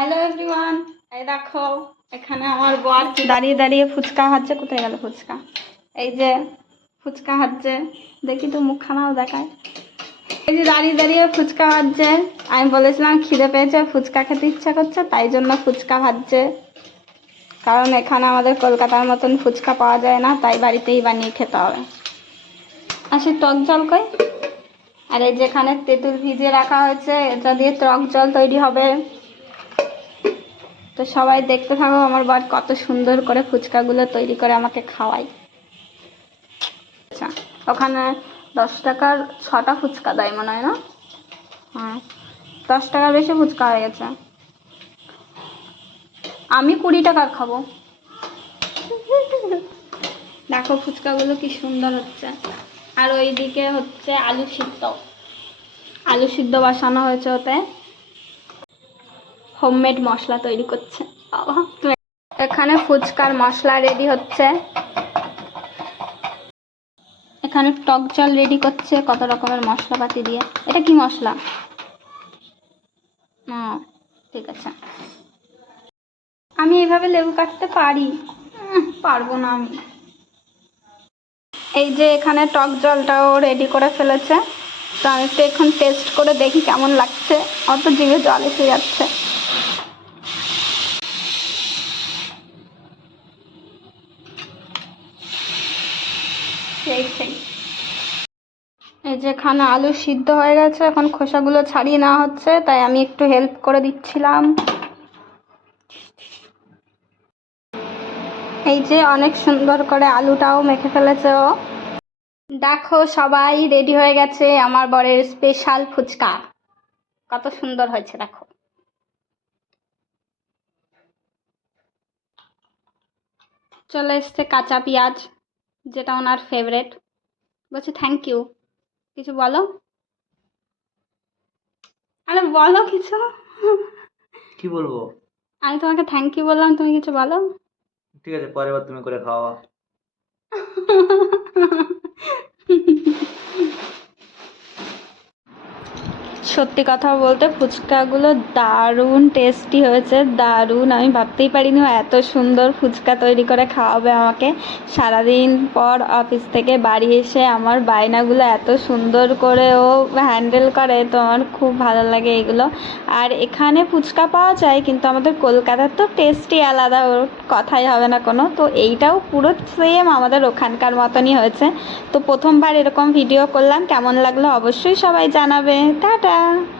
Hello everyone এই দেখো, এখানে আমার বর কি দাঁড়িয়ে দাঁড়িয়ে ফুচকা খাচ্ছে, কোথায় গেল ফুচকা? এই যে ফুচকা খাচ্ছে, দেখি তো মুখখানাও দেখায়। এই যে দাঁড়িয়ে দাঁড়িয়ে ফুচকা ভাজছে আমি বলেছিলাম খিদে পেয়েছে, ফুচকা খেতে ইচ্ছা করছে, তাই জন্য ফুচকা ভাজছে কারণ এখানে আমাদের কলকাতার মতন ফুচকা পাওয়া যায় না, তাই বাড়িতেই বানিয়ে খেতে হবে। আসে টক জল কই? আর এই যেখানে তেঁতুল ভিজিয়ে রাখা হয়েছে, এটা দিয়ে টক জল তৈরি হবে। তো সবাই দেখতে থাকো, আমার বর কত সুন্দর করে ফুচকাগুলো তৈরি করে আমাকে খাওয়াই আচ্ছা ওখানে দশ টাকার ছটা ফুচকা দেয় মনে হয়, না? হ্যাঁ দশ টাকার বেশি ফুচকা হয়ে গেছে। আমি কুড়ি টাকার খাব। দেখো ফুচকাগুলো কি সুন্দর হচ্ছে। আর ওইদিকে হচ্ছে আলু সিদ্ধ। আলু সিদ্ধ বসানো হয়েছে ওতে। হোমমেড মশলা তৈরি করছে। এখানে ফুচকার মশলা রেডি হচ্ছে। এখানে টক জল রেডি করছে কত রকমের মশলাপাতি দিয়ে। এটা কি মশলা? ঠিক আছে। আমি এইভাবে লেবু কাটতে পারি? পারব না আমি। এই যে এখানে টক জলটাও রেডি করে ফেলেছে। তো আমি একটু এখন টেস্ট করে দেখি কেমন লাগছে। অত জিভে জল এসে যাচ্ছে। সেই এই যে এখানে আলু সিদ্ধ হয়ে গেছে, এখন খোসাগুলো ছাড়িয়ে নেওয়া হচ্ছে, তাই আমি একটু হেল্প করে দিচ্ছিলাম। এই যে অনেক সুন্দর করে আলুটাও মেখে ফেলেছে ও। দেখো সবাই রেডি হয়ে গেছে আমার বরের স্পেশাল ফুচকা। কত সুন্দর হয়েছে, দেখো। চলে এসছে কাঁচা পেঁয়াজ। যেটা ওনার ফেভারেট বলছে থ্যাংক ইউ কিছু বলো? আরে বলো কিছু। কি বলব? আমি তোমাকে থ্যাংক ইউ বললাম তুমি কিছু বলো? ঠিক আছে পরের বার তুমি করে খাওয়া সত্যি কথা বলতে ফুচকাগুলো দারুণ টেস্টি হয়েছে, দারুণ। আমি ভাবতেই পারিনি এত সুন্দর ফুচকা তৈরি করে খাওয়াবে আমাকে। সারাদিন পর অফিস থেকে বাড়ি এসে আমার বায়নাগুলো এত সুন্দর করে ও হ্যান্ডেল করে, তো আমার খুব ভালো লাগে এগুলো। আর এখানে ফুচকা পাওয়া যায়, কিন্তু আমাদের কলকাতার তো টেস্টই আলাদা, ওর কথাই হবে না কোনো। তো এইটাও পুরো সেম আমাদের ওখানকার মতনই হয়েছে। তো প্রথমবার এরকম ভিডিও করলাম, কেমন লাগল অবশ্যই সবাই জানাবে। টাটা! Bye.